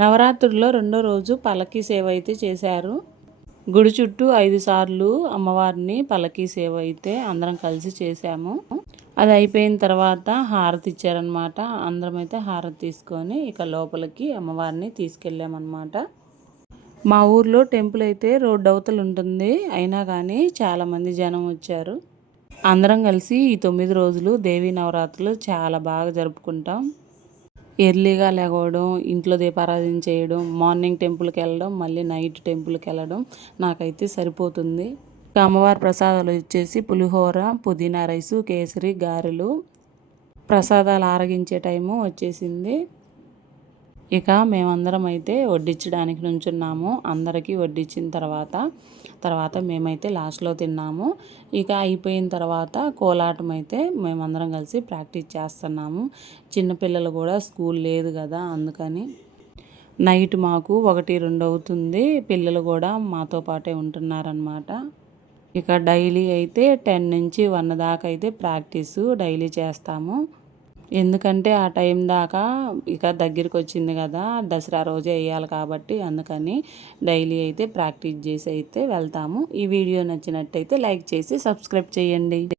నవరాత్రుల్లో రెండో రోజు పల్లకీ సేవ అయితే చేశారు. గుడి చుట్టూ 5 సార్లు అమ్మవారిని పల్లకీ సేవ అయితే అందరం కలిసి చేశాము. అది అయిపోయిన తర్వాత హారతి ఇచ్చారనమాట. అందరం అయితే హారతి తీసుకొని ఇక లోపలికి అమ్మవారిని తీసుకెళ్ళామన్నమాట. మా ఊర్లో టెంపుల్ అయితే రోడ్డు అవతల ఉంటుంది. అయినా కానీ చాలామంది జనం వచ్చారు. అందరం కలిసి ఈ 9 రోజులు దేవీ నవరాత్రులు చాలా బాగా జరుపుకుంటాం. ఎర్లీగా లెగవడం, ఇంట్లో దీపారాధన చేయడం, మార్నింగ్ టెంపుల్కి వెళ్ళడం, మళ్ళీ నైట్ టెంపుల్కి వెళ్ళడం నాకైతే సరిపోతుంది. అమ్మవారి ప్రసాదాలు వచ్చేసి పులిహోర, పుదీనా రైసు, కేసరి, గారెలు. ప్రసాదాలు ఆరగించే టైము వచ్చేసింది. ఇక మేమందరం అయితే వడ్డించడానికి నుంచున్నాము. అందరికీ వడ్డించిన తర్వాత మేమైతే లాస్ట్లో తిన్నాము. ఇక అయిపోయిన తర్వాత కోలాటం అయితే మేమందరం కలిసి ప్రాక్టీస్ చేస్తున్నాము. చిన్నపిల్లలు కూడా స్కూల్ లేదు కదా, అందుకని నైట్ మాకు 1, 2 అవుతుంది. పిల్లలు కూడా మాతో పాటే ఉంటున్నారనమాట. ఇక డైలీ అయితే 10 నుంచి 1 దాకా అయితే ప్రాక్టీసు డైలీ చేస్తాము. ఎందుకంటే ఆ టైం దాకా ఇక దగ్గరికి వచ్చింది కదా, దసరా రోజే వేయాలి కాబట్టి అందుకని డైలీ అయితే ప్రాక్టీస్ చేసి అయితే వెళ్తాము. ఈ వీడియో నచ్చినట్టయితే లైక్ చేసి సబ్స్క్రైబ్ చేయండి.